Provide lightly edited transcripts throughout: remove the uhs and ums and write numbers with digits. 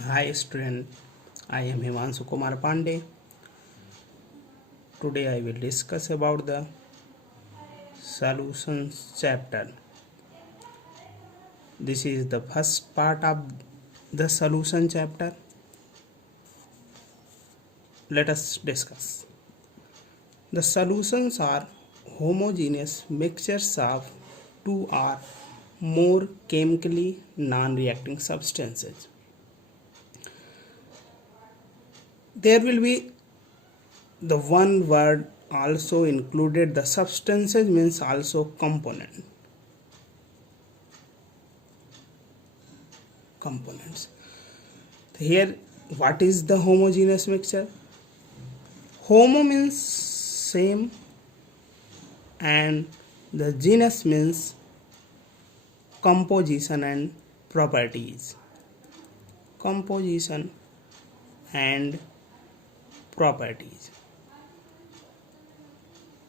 Hi student, I am Himanshu Kumar Pandey. Today I will discuss about the solutions chapter. This is the first part of the solution chapter. Let us discuss. The solutions are homogeneous mixtures of two or more chemically non-reacting substances. There will be the one word also included, the substances means also components. Here what is the homogeneous mixture? Homo means same and the genus means composition and properties. Composition and properties,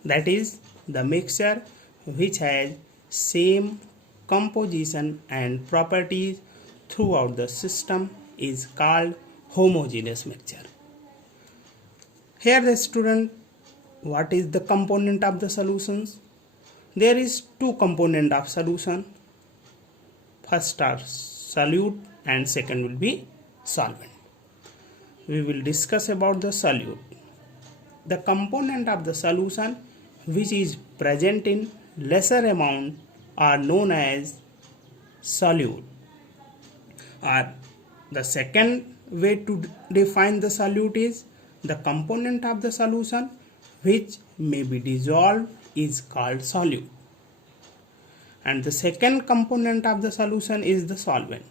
that is the mixture which has same composition and properties throughout the system is called homogeneous mixture. Here the student, what is the component of the solutions? There is two component of solution. First are solute and second will be solvent. We will discuss about the solute. The component of the solution which is present in lesser amount are known as solute. Or the second way to define the solute is the component of the solution which may be dissolved is called solute. And the second component of the solution is the solvent.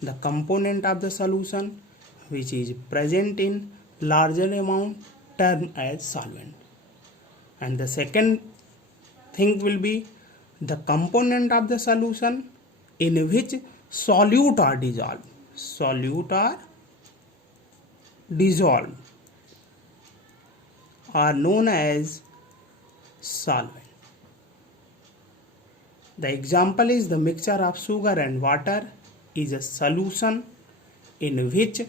The component of the solution which is present in larger amount termed as solvent. And the second thing will be the component of the solution in which solute are dissolved. Solute are dissolved are known as solvent. The example is the mixture of sugar and water is a solution in which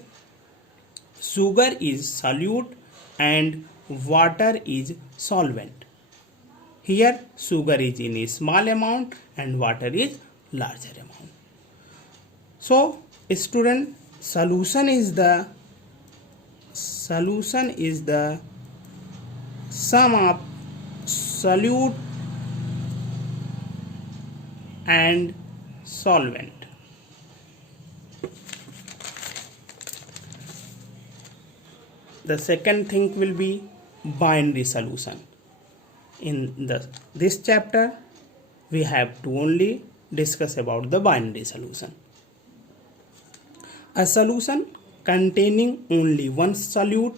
sugar is solute and water is solvent. Here sugar is in a small amount and water is larger amount. So student, solution is the sum of solute and solvent. The second thing will be binary solution. In this chapter we have to only discuss about the binary solution. A solution containing only one solute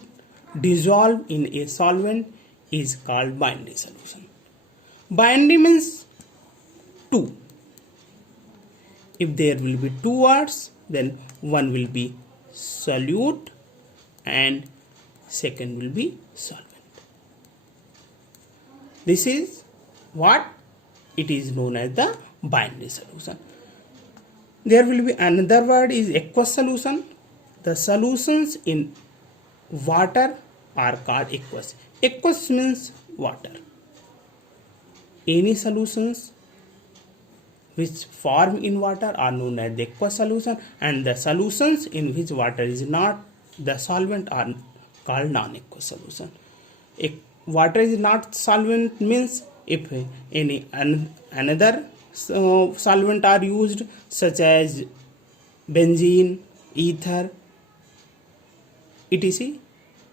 dissolved in a solvent is called binary solution. Binary means two. If there will be two words, then one will be solute and second will be solvent. This is what it is known as the binary solution. There will be another word is aqueous solution. The solutions in water are called aqueous. Aqueous means water. Any solutions which form in water are known as the aqueous solution, and the solutions in which water is not the solvent are called non-aqueous solution. Water is not solvent means if any another solvent are used such as benzene, ether, etc.,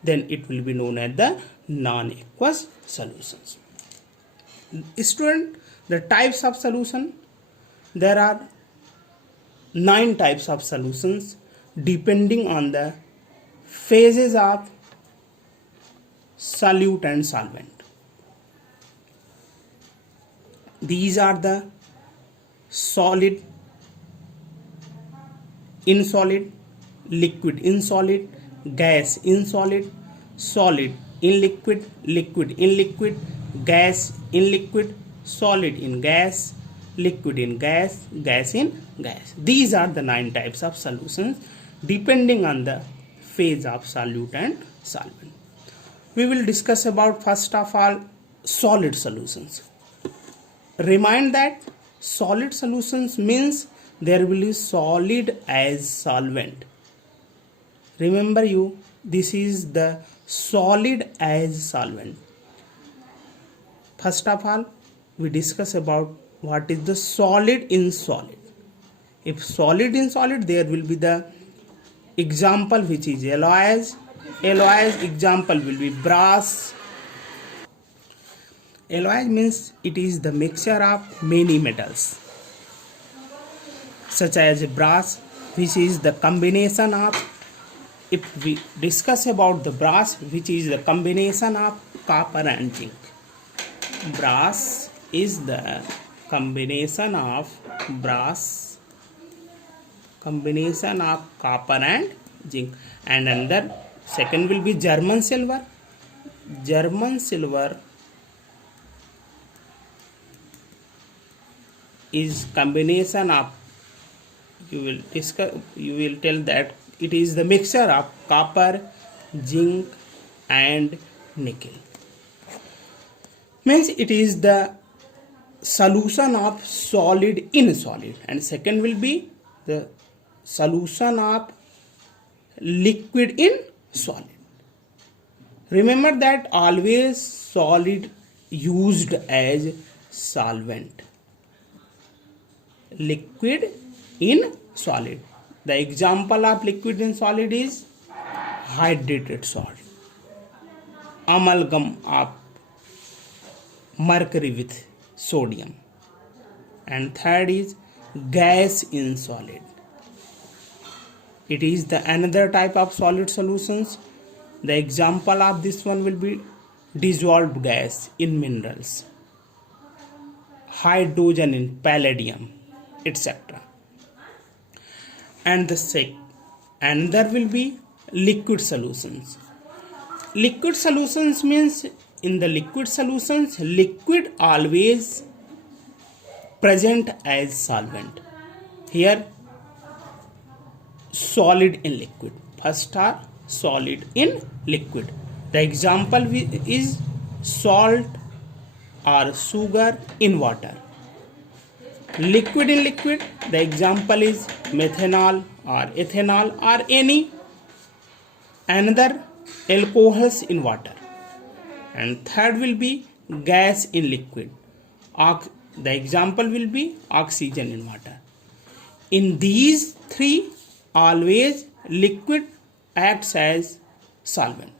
then it will be known as the non-aqueous solutions. Student, the types of solution, there are 9 types of solutions depending on the phases of solute and solvent. These are the solid, in solid, liquid in solid, gas in solid, solid in liquid, liquid in liquid, gas in liquid, solid in gas, liquid in gas, gas in gas. These are the 9 types of solutions depending on the phase of solute and solvent. We will discuss about first of all solid solutions. Remind that solid solutions means there will be solid as solvent. Remember you, this is the solid as solvent. First of all, we discuss about what is the solid in solid. If solid in solid, there will be the example which is alloys. Alloys example will be brass. Alloy means it is the mixture of many metals, such as brass, which is the combination of, if we discuss about the brass, which is the combination of copper and zinc. Brass is the combination of copper and zinc. And another second will be German silver. German silver is combination of, you will tell that it is the mixture of copper, zinc and nickel. Means it is the solution of solid in solid. And second will be the solution of liquid in solid. Remember that always solid used as solvent. Liquid in solid. The example of liquid in solid is hydrated salt, amalgam of mercury with sodium. And third is gas in solid. It is the another type of solid solutions. The example of this one will be dissolved gas in minerals, hydrogen in palladium, etc. And there will be liquid solutions. Liquid solutions means in the liquid solutions, liquid always present as solvent. Here solid in liquid. First are solid in liquid. The example is salt or sugar in water. Liquid in liquid, the example is methanol or ethanol or any another alcohols in water. And third will be gas in liquid. The example will be oxygen in water. In these three, always liquid acts as solvent.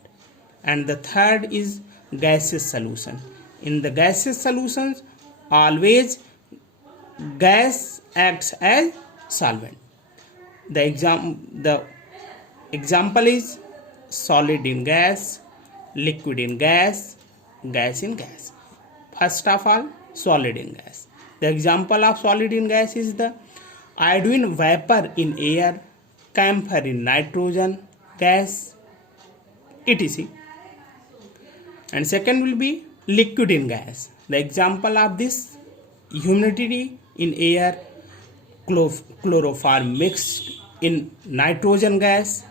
And the third is gaseous solution. In the gaseous solutions, always gas acts as solvent. The example is solid in gas, liquid in gas, gas in gas. First of all, solid in gas. The example of solid in gas is the iodine vapor in air, camphor in nitrogen gas, etc. And second will be liquid in gas. The example of this, humidity in air, chloroform mixed in nitrogen gas,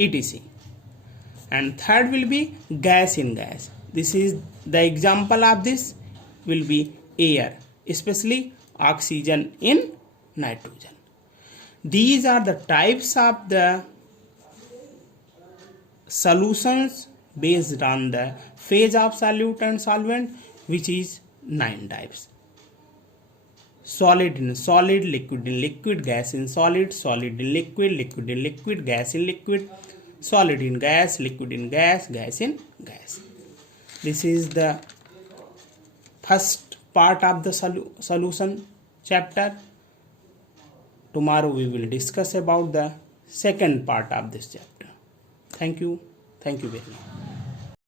etc. And third will be gas in gas. This is the example of this will be air, especially oxygen in nitrogen. These are the types of the solutions based on the phase of solute and solvent, which is 9 types. Solid in solid, liquid in liquid, gas in solid, solid in liquid, liquid in liquid, gas in liquid, solid in gas, liquid in gas, gas in gas. This is the first part of the solution chapter. Tomorrow we will discuss about the second part of this chapter. Thank you. Thank you very much.